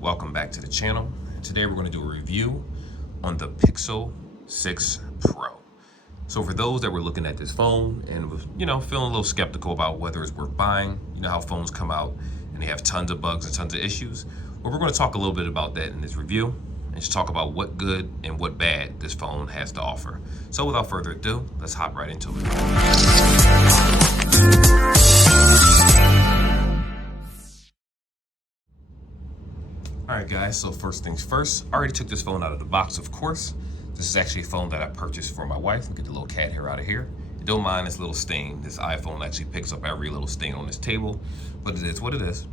Welcome back to the channel. Today we're going to do a review on the Pixel 6 Pro. So for those that were looking at this phone and was, feeling a little skeptical about whether it's worth buying, how phones come out and they have tons of bugs and tons of issues. Well, we're going to talk a little bit about that in this review and just talk about what good and what bad this phone has to offer. So without further ado, let's hop right into it. Alright guys, so first things first, I already took this phone out of the box, of course. This is actually a phone that I purchased for my wife. Look at the little cat hair out of here. Don't mind this little stain. This iPhone actually picks up every little stain on this table, but it is what it is.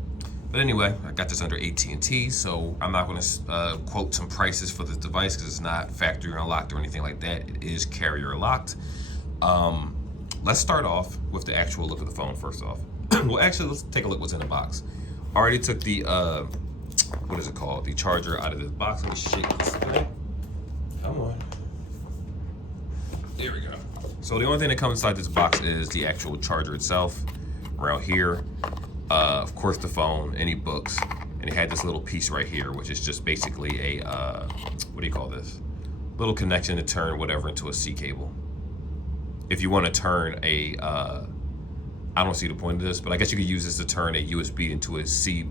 But anyway, I got this under AT&T, so I'm not going to quote some prices for this device because it's not factory unlocked or anything like that. It is carrier locked. Let's start off with the actual look of the phone first off. Well, actually, let's take a look what's in the box. I already took the what is it called? The charger out of this box. Let me shake this thing. Come on. There we go. So the only thing that comes inside this box is the actual charger itself. Around here, of course, the phone, any books, and it had this little piece right here, which is just basically a what do you call this? Little connection to turn whatever into a C cable. If you want to turn a I don't see the point of this, but I guess you could use this to turn a USB into a C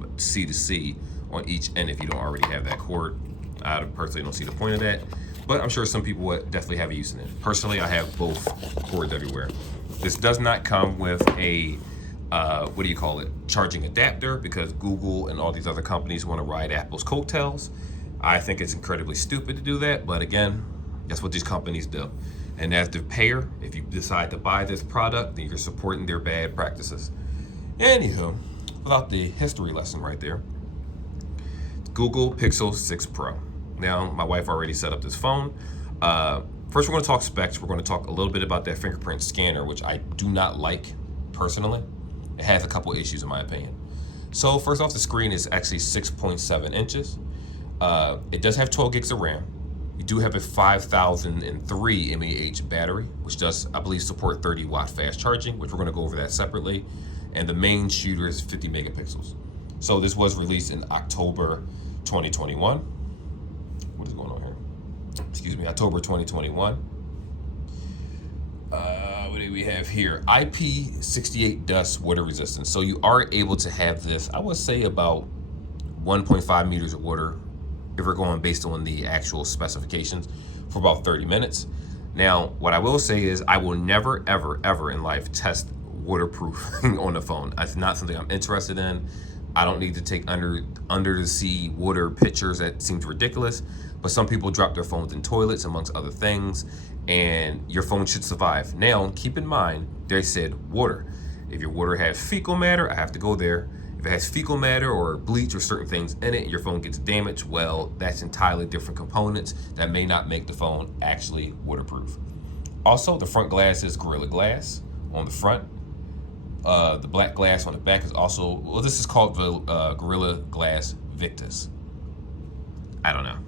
to C on each end if you don't already have that cord. I personally don't see the point of that, but I'm sure some people would definitely have a use in it. Personally, I have both cords everywhere. This does not come with a, what do you call it, charging adapter, because Google and all these other companies want to ride Apple's coattails. I think it's incredibly stupid to do that, but again, that's what these companies do. And as the payer, if you decide to buy this product, then you're supporting their bad practices. Anywho, without the history lesson right there, Google Pixel 6 Pro. Now, my wife already set up this phone. First, we're going to talk specs. We're going to talk a little bit about that fingerprint scanner, which I do not like personally. It has a couple issues in my opinion. So first off, the screen is actually 6.7 inches. It does have 12 gigs of RAM. You do have a 5003 mAh battery, which does, I believe, support 30-watt fast charging, which we're going to go over that separately. And the main shooter is 50 megapixels. So this was released in October 2021. What is going on here? Excuse me, October 2021. What do we have here? IP68 dust water resistance. So you are able to have this, I would say about 1.5 meters of water, if we're going based on the actual specifications, for about 30 minutes. Now, what I will say is I will never, ever, ever in life test waterproofing on the phone. That's not something I'm interested in. I don't need to take under the sea water pictures. That seems ridiculous. But some people drop their phones in toilets, amongst other things, and your phone should survive. Now, keep in mind, they said water. If your water has fecal matter, I have to go there. If it has fecal matter or bleach or certain things in it, your phone gets damaged, well, that's entirely different components that may not make the phone actually waterproof. Also, the front glass is Gorilla Glass on the front. The black glass on the back is also, well, this is called the Gorilla Glass Victus. I don't know.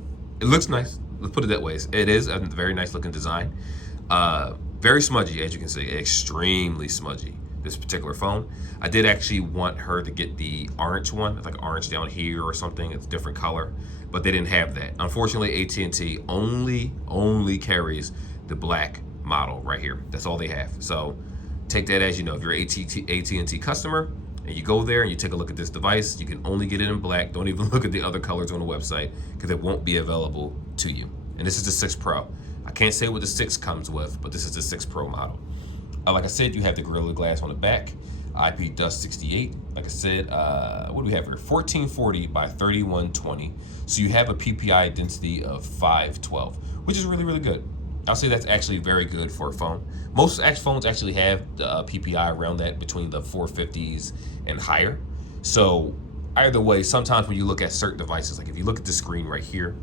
It looks nice. Let's put it that way. It is a very nice looking design. Very smudgy, as you can see, extremely smudgy, this particular phone. I did actually want her to get the orange one. It's like orange down here or something. It's a different color, but they didn't have that. Unfortunately, AT&T only carries the black model right here. That's all they have. So take that as you know. If you're an AT&T customer and you go there and you take a look at this device, you can only get it in black. Don't even look at the other colors on the website because it won't be available to you. And this is the 6 Pro. I can't say what the 6 comes with, but this is the 6 Pro model. Like I said, you have the Gorilla Glass on the back, IP Dust 68. Like I said, what do we have here? 1440 by 3120. So you have a PPI density of 512, which is really, really good. I'll say that's actually very good for a phone. Most phones actually have the PPI around that, between the 450s and higher. So either way, sometimes when you look at certain devices, like if you look at the screen right here,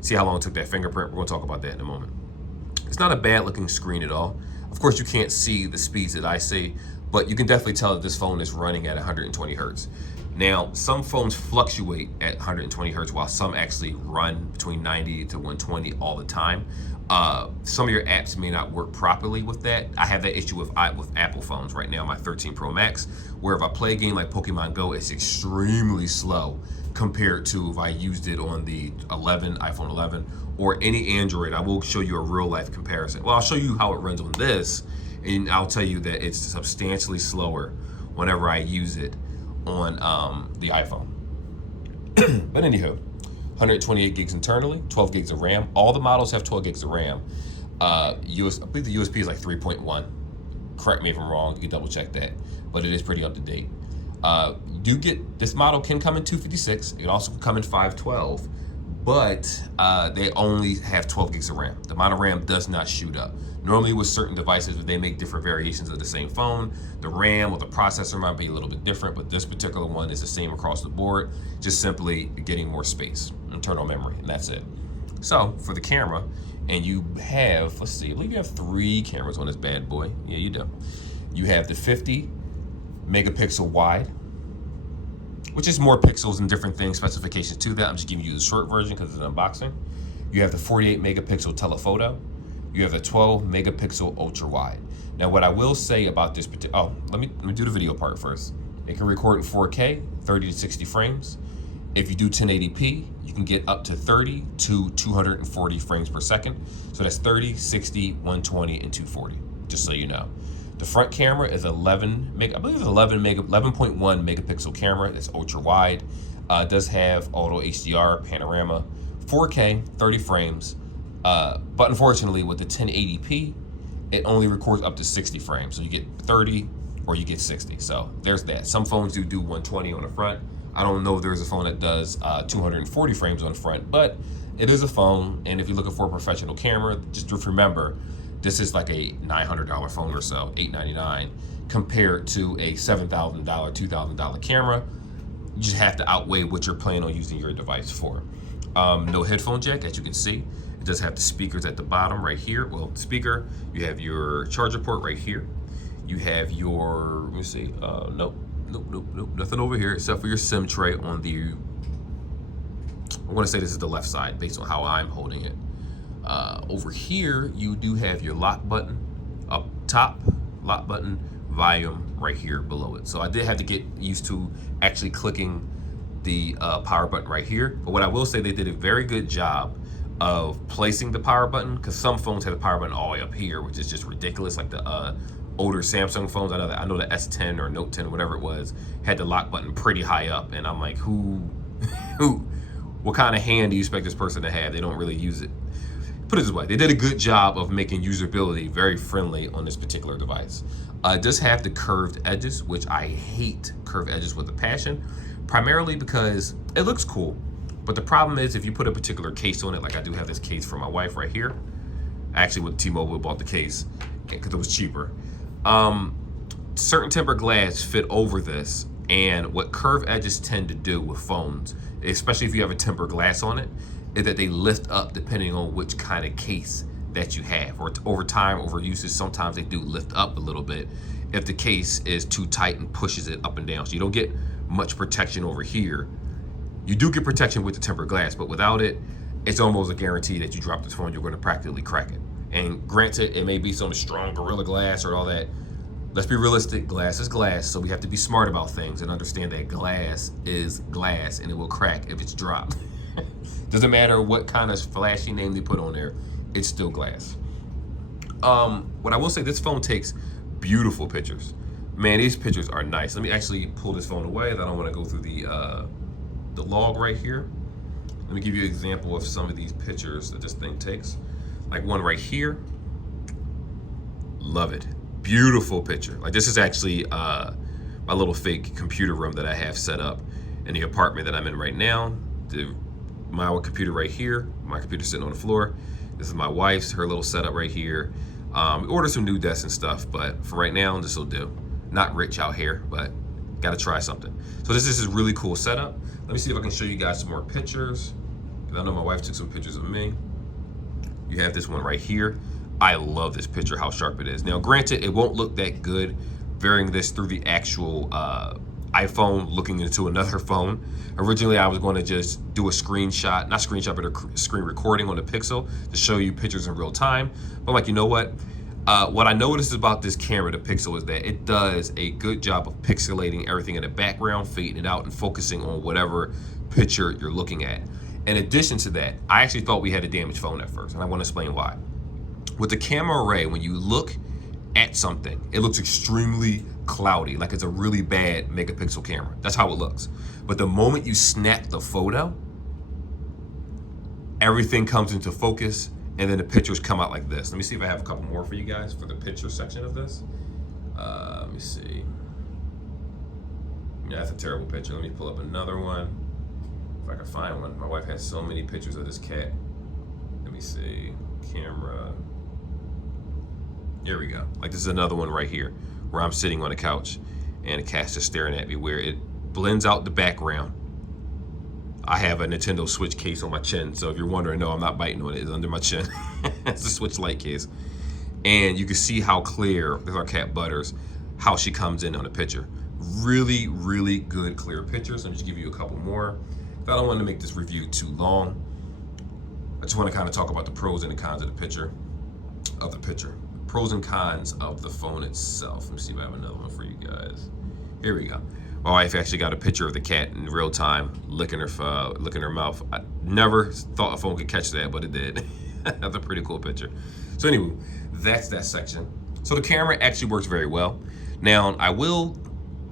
see how long it took that fingerprint? We're gonna talk about that in a moment. It's not a bad looking screen at all. Of course, you can't see the speeds that I see, but you can definitely tell that this phone is running at 120 hertz. Now, some phones fluctuate at 120 hertz, while some actually run between 90 to 120 all the time. Some of your apps may not work properly with that. I have that issue with Apple phones right now, my 13 Pro Max, where if I play a game like Pokemon Go, it's extremely slow compared to if I used it on the iPhone 11, or any Android. I will show you a real life comparison. Well, I'll show you how it runs on this, and I'll tell you that it's substantially slower whenever I use it on the iPhone. But anywho, 128 gigs internally, 12 gigs of RAM. All the models have 12 gigs of RAM. I believe the USB is like 3.1. Correct me if I'm wrong. You can double check that, but it is pretty up to date. Do get this model can come in 256. It also can come in 512, but they only have 12 gigs of RAM. The amount of RAM does not shoot up. Normally with certain devices, they make different variations of the same phone, the RAM or the processor might be a little bit different, but this particular one is the same across the board, just simply getting more space, internal memory, and that's it. So for the camera, and you have, let's see, I believe you have 3 cameras on this bad boy. Yeah, you do. You have the 50 megapixel wide, which is more pixels and different things, specifications to that. I'm just giving you the short version because it's an unboxing. You have the 48 megapixel telephoto. You have the 12 megapixel ultra wide. Now, what I will say about this particular, let me do the video part first. It can record in 4K, 30 to 60 frames. If you do 1080p, you can get up to 30 to 240 frames per second. So that's 30, 60, 120, and 240, just so you know. The front camera is 11 11.1 megapixel camera. It's ultra wide. It does have auto HDR, panorama, 4K, 30 frames. But unfortunately, with the 1080p, it only records up to 60 frames. So you get 30 or you get 60. So there's that. Some phones do 120 on the front. I don't know if there's a phone that does 240 frames on the front, but it is a phone. And if you're looking for a professional camera, just remember, this is like a $900 phone or so, $899, compared to a $7,000, $2,000 camera. You just have to outweigh what you're planning on using your device for. No headphone jack, as you can see. It does have the speakers at the bottom right here. Well, speaker, you have your charger port right here. You have your, let me see, nope, nothing over here except for your SIM tray on the, I want to say this is the left side based on how I'm holding it. Over here, you do have your lock button up top, lock button, volume right here below it. So I did have to get used to actually clicking the power button right here. But what I will say, they did a very good job of placing the power button, because some phones had the power button all the way up here, which is just ridiculous. Like the older Samsung phones, I know the S10 or Note 10, whatever it was, had the lock button pretty high up, and I'm like, what kind of hand do you expect this person to have? They don't really use it. Put it this way, they did a good job of making usability very friendly on this particular device. It does have the curved edges, which I hate curved edges with a passion, primarily because it looks cool. But the problem is, if you put a particular case on it, like I do have this case for my wife right here. I actually, with T-Mobile, bought the case because it was cheaper. Certain tempered glass fit over this, and what curved edges tend to do with phones, especially if you have a tempered glass on it, is that they lift up depending on which kind of case that you have. Or over time, over usage, sometimes they do lift up a little bit if the case is too tight and pushes it up and down. So you don't get much protection over here. You do get protection with the tempered glass, but without it, it's almost a guarantee that you drop this phone, you're going to practically crack it. And granted, it may be some strong Gorilla Glass or all that. Let's be realistic, glass is glass, so we have to be smart about things and understand that glass is glass and it will crack if it's dropped. Doesn't matter what kind of flashy name they put on there, it's still glass. What I will say, this phone takes beautiful pictures. Man, these pictures are nice. Let me actually pull this phone away. I don't want to go through the log right here. Let me give you an example of some of these pictures that this thing takes. Like one right here. Love it. Beautiful picture. Like, this is actually my little fake computer room that I have set up in the apartment that I'm in right now. My computer right here. My computer sitting on the floor. This is my wife's, her little setup right here. We ordered some new desks and stuff, but for right now, this will do. Not rich out here, but gotta try something. So this is a really cool setup. Let me see if I can show you guys some more pictures, because I know my wife took some pictures of me. You have this one right here. I love this picture, how sharp it is. Now, granted, it won't look that good varying this through the actual iPhone looking into another phone. Originally, I was going to just do a screenshot, not screenshot, but a screen recording on the Pixel to show you pictures in real time. But I'm like, you know what? What I noticed about this camera, the Pixel, is that it does a good job of pixelating everything in the background, fading it out, and focusing on whatever picture you're looking at. In addition to that, I actually thought we had a damaged phone at first, and I want to explain why. With the camera array, when you look at something, it looks extremely cloudy, like it's a really bad megapixel camera. That's how it looks. But the moment you snap the photo, everything comes into focus, and then the pictures come out like this. Let me see if I have a couple more for you guys for the picture section of this. Let me see. Yeah, that's a terrible picture. Let me pull up another one, if I can find one. My wife has so many pictures of this cat. Let me see. Camera. Here we go. Like, this is another one right here where I'm sitting on the couch and the cat's just staring at me, where it blends out the background. I have a Nintendo Switch case on my chin, so if you're wondering, no, I'm not biting on it. It's under my chin. It's a Switch Lite case. And you can see how clear, there's our cat Butters, how she comes in on the picture. Really, really good clear pictures. Let me just give you a couple more. I don't want to make this review too long. I just want to kind of talk about the pros and the cons of the picture. Pros and cons of the phone itself. Let me see if I have another one for you guys. Here we go. My wife actually got a picture of the cat in real time, licking her mouth. I never thought a phone could catch that, but it did. That's a pretty cool picture. So anyway, that's that section. So the camera actually works very well. Now, I will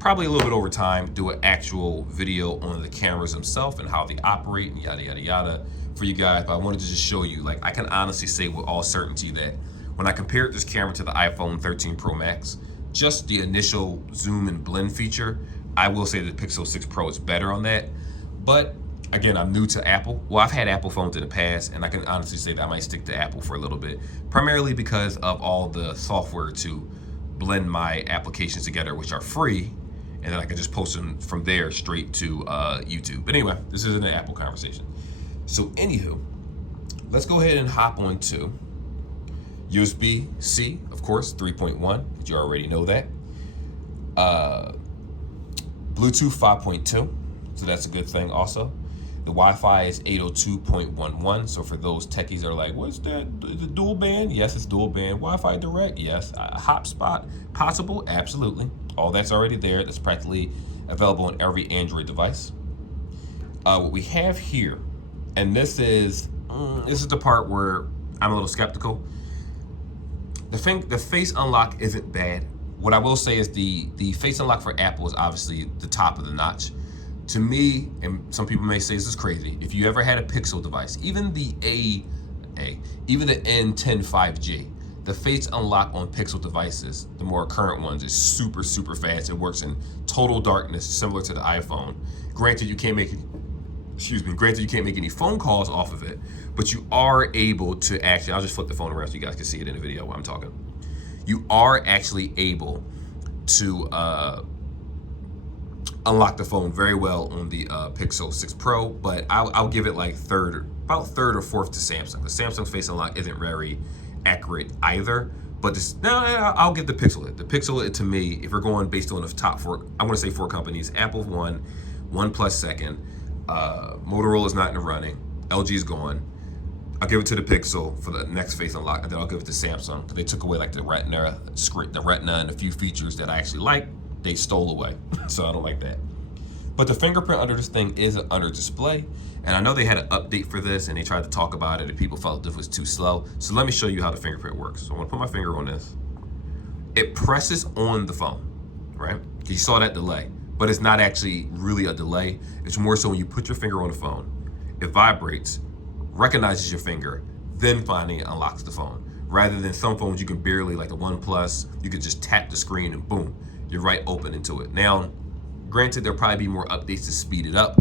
probably a little bit over time do an actual video on the cameras themselves and how they operate and yada, yada, yada for you guys. But I wanted to just show you, like, I can honestly say with all certainty that when I compared this camera to the iPhone 13 Pro Max, just the initial zoom and blend feature, I will say the Pixel 6 Pro is better on that. But again, I'm new to Apple. Well, I've had Apple phones in the past, and I can honestly say that I might stick to Apple for a little bit, primarily because of all the software to blend my applications together, which are free, and then I can just post them from there straight to YouTube. But anyway, this isn't an Apple conversation. So anywho, let's go ahead and hop on to USB-C, of course, 3.1, but you already know that. Bluetooth 5.2, so that's a good thing also. The Wi-Fi is 802.11, so for those techies that are like, what's that? Is it dual band? Yes, it's dual band. Wi-Fi direct? Yes. Hotspot? Possible? Absolutely. All that's already there. That's practically available on every Android device. What we have here, and this is the part where I'm a little skeptical. The face unlock isn't bad. What I will say is the face unlock for Apple is obviously the top of the notch. To me, and some people may say this is crazy, if you ever had a Pixel device, even the even the N10 5G, the face unlock on Pixel devices, the more current ones, is super, super fast. It works in total darkness, similar to the iPhone. Granted, you can't make any phone calls off of it, but you are able to actually, I'll just flip the phone around so you guys can see it in the video while I'm talking. You are actually able to unlock the phone very well on the Pixel 6 Pro, but I'll give it like about third or fourth to Samsung. The Samsung face unlock isn't very accurate either, but I'll give the Pixel it. The Pixel, to me, if we're going based on the top four, I'm gonna say four companies: Apple one, OnePlus second, Motorola's not in the running, LG's gone. I'll give it to the Pixel for the next face unlock, and then I'll give it to Samsung because they took away like the Retina and a few features that I actually like. They stole away, so I don't like that. But the fingerprint under this thing is under display, and I know they had an update for this, and they tried to talk about it, and people felt it was too slow. So let me show you how the fingerprint works. So I'm gonna put my finger on this. It presses on the phone, right? You saw that delay, but it's not actually really a delay. It's more so when you put your finger on the phone, it vibrates, recognizes your finger, then finally unlocks the phone. Rather than some phones you can barely, like the OnePlus, you could just tap the screen and boom, you're right open into it. Now, granted, there'll probably be more updates to speed it up.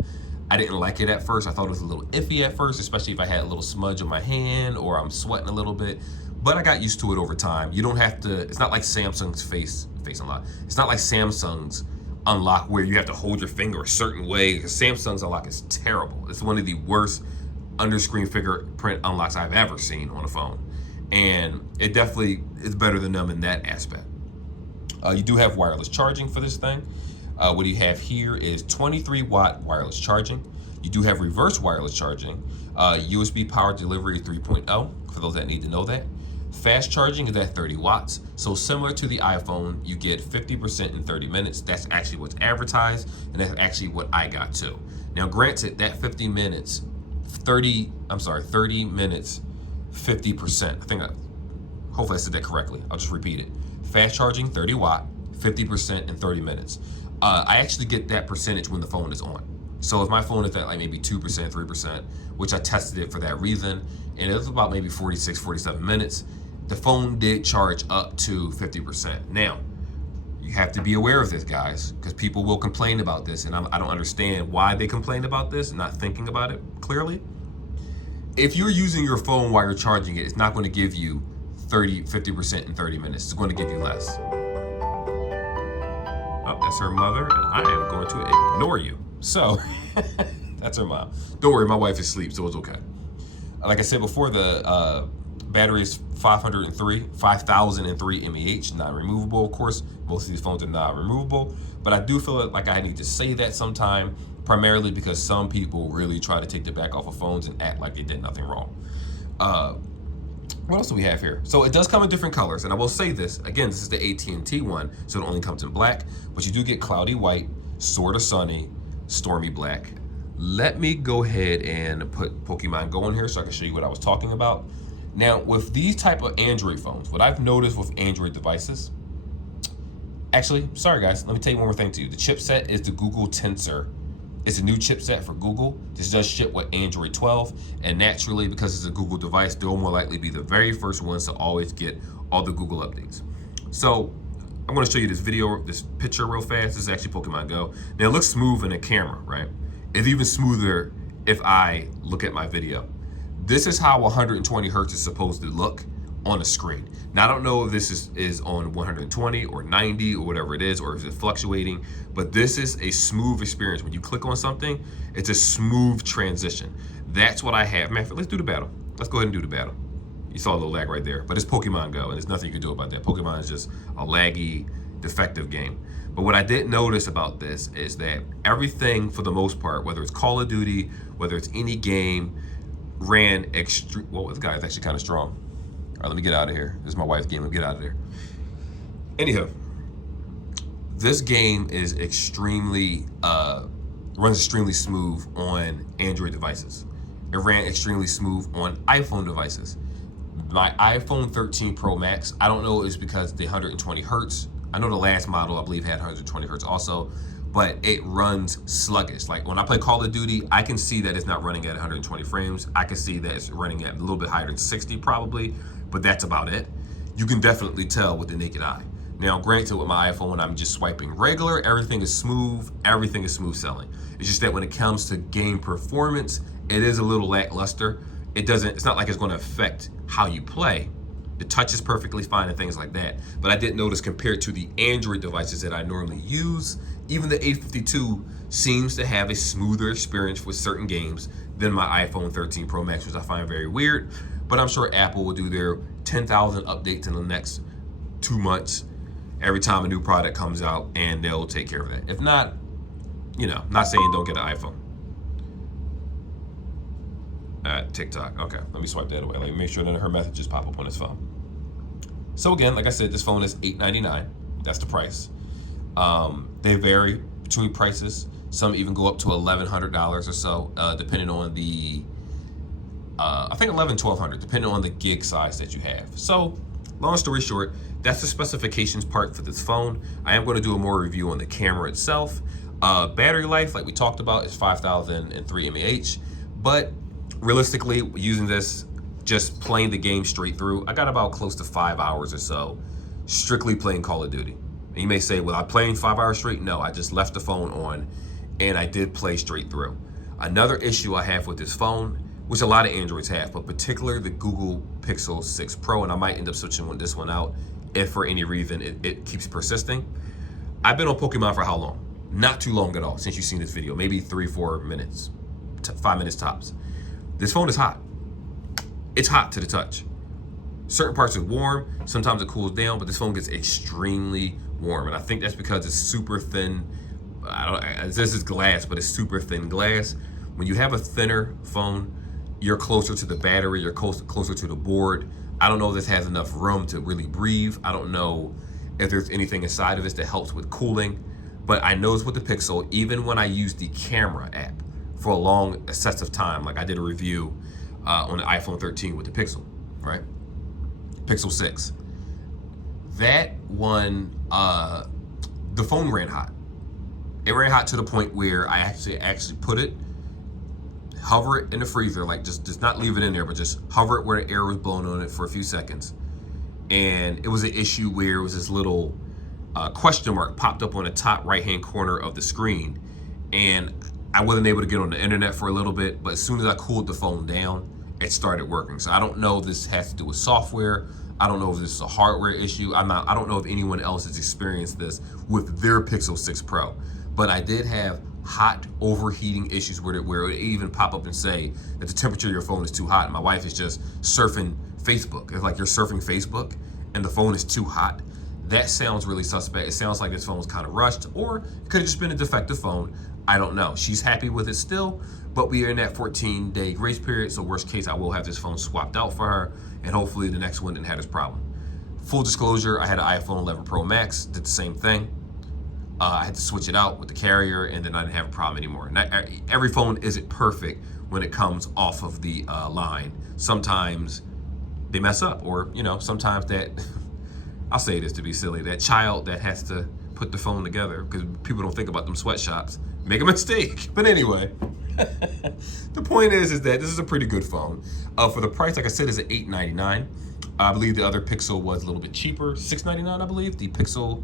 I didn't like it at first. I thought it was a little iffy at first, especially if I had a little smudge on my hand or I'm sweating a little bit. But I got used to it over time. You don't have to, it's not like Samsung's face unlock. It's not like Samsung's unlock where you have to hold your finger a certain way. Samsung's unlock is terrible. It's one of the worst under-screen fingerprint unlocks I've ever seen on a phone. And it definitely is better than them in that aspect. You do have wireless charging for this thing. What you have here is 23-watt wireless charging. You do have reverse wireless charging. USB power delivery 3.0, for those that need to know that. Fast charging is at 30 watts. So similar to the iPhone, you get 50% in 30 minutes. That's actually what's advertised, and that's actually what I got too. Now, granted, that 30 minutes, 50%. Hopefully I said that correctly. I'll just repeat it. Fast charging, 30 watt, 50% in 30 minutes. I actually get that percentage when the phone is on. So if my phone is at like maybe 2%, 3%, which I tested it for that reason, and it was about maybe 46, 47 minutes, the phone did charge up to 50%. Now, you have to be aware of this, guys, because people will complain about this, and I don't understand why they complain about this and not thinking about it clearly. If you're using your phone while you're charging it, it's not going to give you 50% in 30 minutes. It's going to give you less. Oh, that's her mother, and I am going to ignore you. So, that's her mom. Don't worry, my wife is asleep, so it's okay. Like I said before, the battery is 5003 mAh, non-removable. Of course, most of these phones are non-removable, but I do feel like I need to say that sometime, primarily because some people really try to take the back off of phones and act like they did nothing wrong. What else do we have here? So it does come in different colors, and I will say this again, this is the AT&T one, so it only comes in black, but you do get cloudy white, sort of sunny, stormy black. Let me go ahead and put Pokemon Go in here so I can show you what I was talking about. Now, with these type of Android phones, what I've noticed with Android devices, actually, sorry guys, let me tell you one more thing to you. The chipset is the Google Tensor. It's a new chipset for Google. This does ship with Android 12, and naturally, because it's a Google device, they'll more likely be the very first ones to always get all the Google updates. So I'm going to show you this picture real fast. This is actually Pokemon Go. Now, it looks smooth in a camera, right? It's even smoother if I look at my video. This is how 120 hertz is supposed to look on a screen. Now, I don't know if this is on 120 or 90 or whatever it is, or is it fluctuating, but this is a smooth experience. When you click on something, it's a smooth transition. That's what I have. Man, let's do the battle. Let's go ahead and do the battle. You saw a little lag right there, but it's Pokemon Go, and there's nothing you can do about that. Pokemon is just a laggy, defective game. But what I did notice about this is that everything, for the most part, whether it's Call of Duty, whether it's any game, ran extreme. Well, this guy is actually kind of strong. All right, let me get out of here. This is my wife's game. Let me get out of there. Anyhow, this game is runs extremely smooth on Android devices. It ran extremely smooth on iPhone devices. My iPhone 13 Pro Max, I don't know if it's because the 120 hertz. I know the last model, I believe, had 120 hertz also, but it runs sluggish. Like when I play Call of Duty, I can see that it's not running at 120 frames. I can see that it's running at a little bit higher than 60 probably, but that's about it. You can definitely tell with the naked eye. Now, granted, with my iPhone, when I'm just swiping regular, everything is smooth sailing. It's just that when it comes to game performance, it is a little lackluster. It's not like it's gonna affect how you play. The touch is perfectly fine and things like that. But I did notice, compared to the Android devices that I normally use, even the A52 seems to have a smoother experience with certain games than my iPhone 13 Pro Max, which I find very weird. But I'm sure Apple will do their 10,000 updates in the next 2 months every time a new product comes out, and they'll take care of that. If not, not saying don't get an iPhone. TikTok. Okay, let me swipe that away. Let me make sure none of her messages pop up on his phone. So again, like I said, this phone is $899. That's the price. They vary between prices. Some even go up to $1,100 or so, depending on the, I think $1,100-1,200, depending on the gig size that you have. So, long story short, that's the specifications part for this phone. I am going to do a more review on the camera itself. Battery life, like we talked about, is 5003 mAh. But realistically, using this, just playing the game straight through, I got about close to 5 hours or so strictly playing Call of Duty. And you may say, well, I'm playing 5 hours straight. No, I just left the phone on and I did play straight through. Another issue I have with this phone, which a lot of Androids have, but particularly the Google Pixel 6 Pro, and I might end up switching this one out if for any reason it keeps persisting. I've been on Pokemon for how long? Not too long at all, since you've seen this video, maybe 3-4 minutes, 5 minutes tops. This phone is hot. It's hot to the touch. Certain parts are warm, sometimes it cools down, but this phone gets extremely warm. And I think that's because it's super thin this is glass, but it's super thin glass. When you have a thinner phone, you're closer to the battery, you're closer to the board. I don't know if this has enough room to really breathe. I don't know if there's anything inside of this that helps with cooling. But I noticed with the Pixel, even when I use the camera app for a long excessive time, like I did a review on the iPhone 13 with the Pixel, right? Pixel 6. That one, the phone ran hot. It ran hot to the point where I actually put it, hover it in the freezer, like just not leave it in there, but just hover it where the air was blowing on it for a few seconds. And it was an issue where it was this little question mark popped up on the top right-hand corner of the screen. And I wasn't able to get on the internet for a little bit, but as soon as I cooled the phone down, it started working. So I don't know if this has to do with software. I don't know if this is a hardware issue. I don't know if anyone else has experienced this with their Pixel 6 Pro. But I did have hot overheating issues where it would even pop up and say that the temperature of your phone is too hot. And my wife is just surfing Facebook. It's like you're surfing Facebook and the phone is too hot. That sounds really suspect. It sounds like this phone was kind of rushed, or it could have just been a defective phone. I don't know. She's happy with it still, but we are in that 14-day grace period. So worst case, I will have this phone swapped out for her, and hopefully the next one didn't have this problem. Full disclosure, I had an iPhone 11 Pro Max, did the same thing. I had to switch it out with the carrier, and then I didn't have a problem anymore. Not every phone isn't perfect when it comes off of the line. Sometimes they mess up, or sometimes that I'll say this to be silly, that child that has to put the phone together, because people don't think about them sweatshops, make a mistake. But anyway, the point is that this is a pretty good phone. For the price, like I said, is at $899. I believe the other Pixel was a little bit cheaper, $699, I believe, the Pixel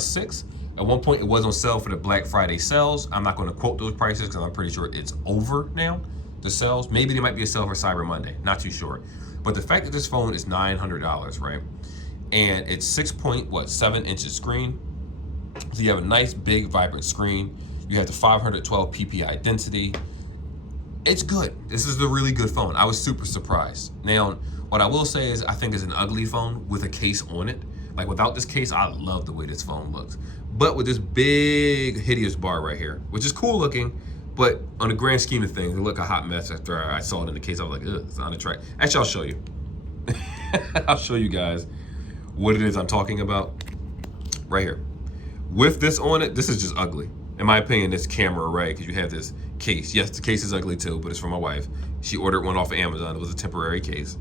6. At one point, it was on sale for the Black Friday sales. I'm not going to quote those prices because I'm pretty sure it's over now, the sales. Maybe there might be a sale for Cyber Monday, not too sure. But the fact that this phone is $900, right? And it's 6.7 inches screen. So you have a nice, big, vibrant screen. You have the 512 ppi density. It's good. This is a really good phone. I was super surprised. Now, what I will say is I think it's an ugly phone with a case on it. Like without this case, I love the way this phone looks. But with this big, hideous bar right here, which is cool looking, but on the grand scheme of things, it looked a hot mess after I saw it in the case. I was like, ugh, it's unattractive. Actually, I'll show you. I'll show you guys what it is I'm talking about right here. With this on it, this is just ugly. In my opinion, this camera, right? Because you have this case. Yes, the case is ugly too, but it's from my wife. She ordered one off of Amazon. It was a temporary case.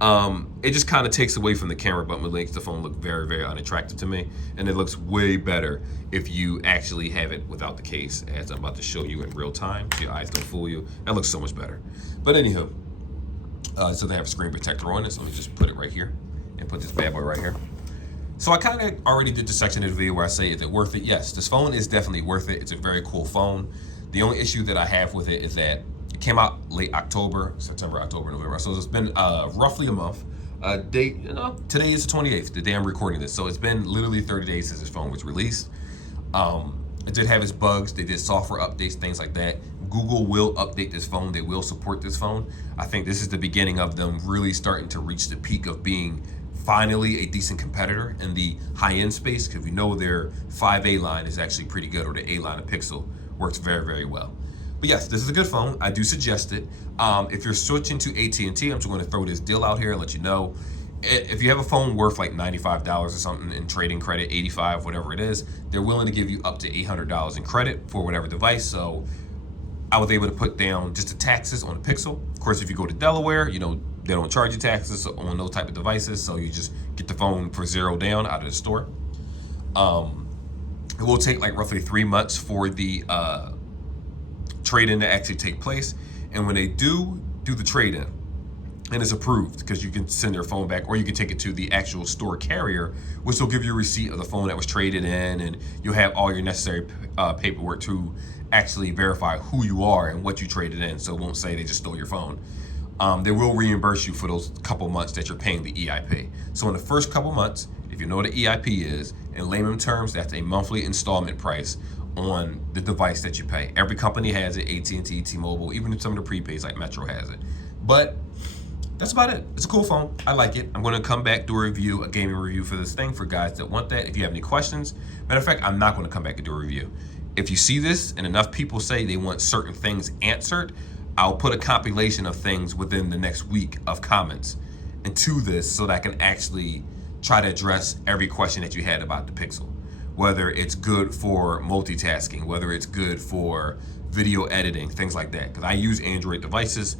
It just kind of takes away from the camera, but makes the phone look very, very unattractive to me. And it looks way better if you actually have it without the case, as I'm about to show you in real time, so your eyes don't fool you. That looks so much better. But anywho, so they have a screen protector on it, so let me just put it right here and put this bad boy right here. So I kind of already did the section of the video where I say, is it worth it? Yes, this phone is definitely worth it. It's a very cool phone. The only issue that I have with it is that it came out late October, September, October, November. So it's been roughly a month. Today is the 28th, the day I'm recording this. So it's been literally 30 days since this phone was released. It did have its bugs. They did software updates, things like that. Google will update this phone. They will support this phone. I think this is the beginning of them really starting to reach the peak of being finally a decent competitor in the high-end space, because we know their 5A line is actually pretty good, or the A line of Pixel works very, very well. But yes, this is a good phone. I do suggest it. If you're switching to AT&T, I'm just going to throw this deal out here and let you know. If you have a phone worth like $95 or something in trading credit, $85, whatever it is, they're willing to give you up to $800 in credit for whatever device. So I was able to put down just the taxes on the Pixel. Of course, if you go to Delaware, they don't charge you taxes on those type of devices, so you just get the phone for $0 down out of the store. It will take like roughly 3 months for the trade-in to actually take place, and when they do the trade-in, and it's approved, because you can send your phone back, or you can take it to the actual store carrier, which will give you a receipt of the phone that was traded in, and you'll have all your necessary paperwork to actually verify who you are and what you traded in, so it won't say they just stole your phone. They will reimburse you for those couple months that you're paying the EIP. So in the first couple months, if you know what the EIP is, in layman terms, that's a monthly installment price on the device that you pay. Every company has it, AT&T, T-Mobile, even some of the prepaids like Metro has it. But that's about it. It's a cool phone. I like it. I'm going to come back, do a gaming review for this thing for guys that want that. If you have any questions, matter of fact, I'm not going to come back and do a review. if you see this and enough people say they want certain things answered, I'll put a compilation of things within the next week of comments into this so that I can actually try to address every question that you had about the Pixel. Whether it's good for multitasking, whether it's good for video editing, things like that. Because I use Android devices,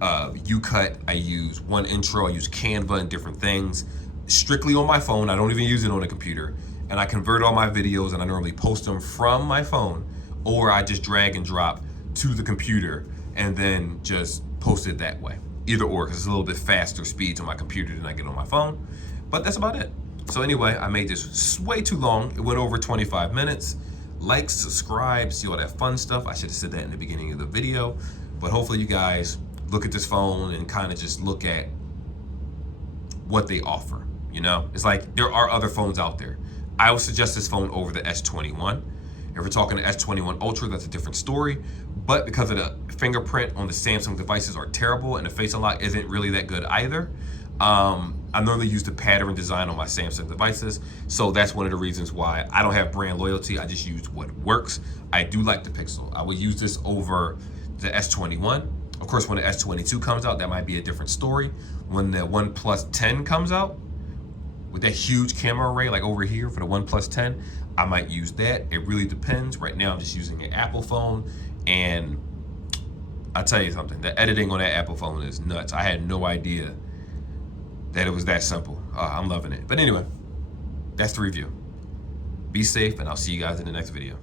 UCut, I use One Intro, I use Canva and different things. Strictly on my phone, I don't even use it on a computer. And I convert all my videos and I normally post them from my phone, or I just drag and drop to the computer and then just post it that way. Either or, because it's a little bit faster speeds on my computer than I get on my phone. But that's about it. So anyway, I made this way too long. It went over 25 minutes. Like, subscribe, see all that fun stuff. I should have said that in the beginning of the video. But hopefully you guys look at this phone and kind of just look at what they offer. You know, it's like there are other phones out there. I would suggest this phone over the S21. If we're talking the S21 Ultra, that's a different story. But because of the fingerprint on the Samsung devices are terrible and the Face Unlock isn't really that good either, I normally use the pattern design on my Samsung devices. So that's one of the reasons why I don't have brand loyalty. I just use what works. I do like the Pixel. I would use this over the S21. Of course, when the S22 comes out, that might be a different story. When the OnePlus 10 comes out, with that huge camera array like over here for the OnePlus 10, I might use that. It really depends. Right now, I'm just using an Apple phone, and I'll tell you something, the editing on that Apple phone is nuts. I had no idea that it was that simple. I'm loving it. But anyway, that's the review. Be safe, and I'll see you guys in the next video.